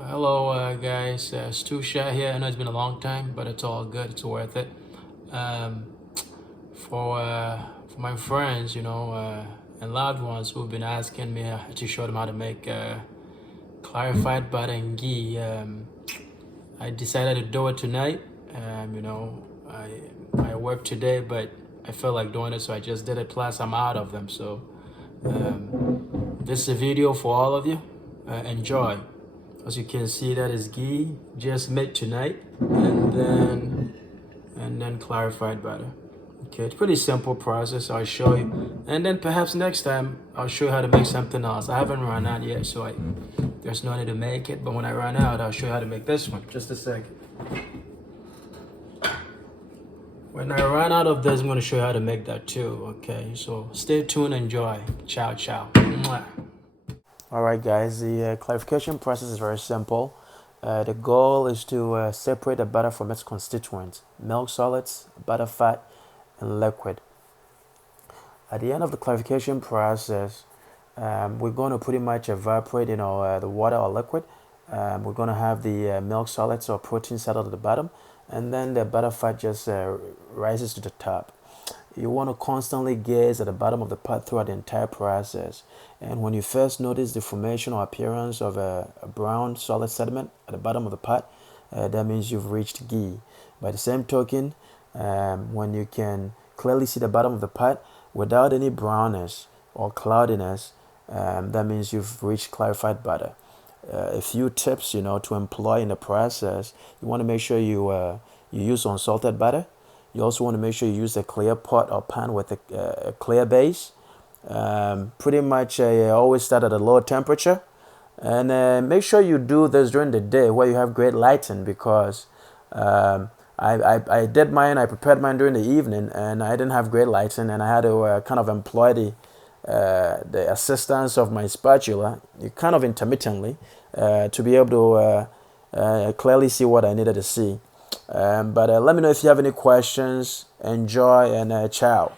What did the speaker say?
Hello, guys. Stu Shah here. I know it's been a long time, but it's all good. It's worth it. Um, for my friends, and loved ones who've been asking me to show them how to make clarified butter and ghee, I decided to do it tonight. I worked today, but I felt like doing it, so I just did it. Plus, I'm out of them, so this is a video for all of you. Enjoy. As you can see, that is ghee just made tonight, and then clarified butter. Okay, it's pretty simple process. I'll show you, and then perhaps next time I'll show you how to make something else. I haven't run out yet, so there's no need to make it. But when I run out, I'll show you how to make this one. Just a second. When I run out of this, I'm going to show you how to make that too. Okay, so stay tuned, enjoy. Ciao, ciao. Mwah. All right, guys, the clarification process is very simple. The goal is to separate the butter from its constituents: milk solids, butter fat, and liquid. At the end of the clarification process, we're going to pretty much evaporate, the water or liquid. We're going to have the milk solids or protein settled at the bottom, and then the butter fat just rises to the top. You want to constantly gaze at the bottom of the pot throughout the entire process. And when you first notice the formation or appearance of a brown solid sediment at the bottom of the pot, that means you've reached ghee. By the same token, when you can clearly see the bottom of the pot without any brownness or cloudiness, that means you've reached clarified butter. A few tips, to employ in the process. You want to make sure you use unsalted butter. You also want to make sure you use a clear pot or pan with a clear base. Pretty much always start at a low temperature. And make sure you do this during the day where you have great lighting, because I did mine, I prepared mine during the evening, and I didn't have great lighting, and I had to kind of employ the assistance of my spatula, kind of intermittently, to be able to clearly see what I needed to see. But let me know if you have any questions. Enjoy, and ciao.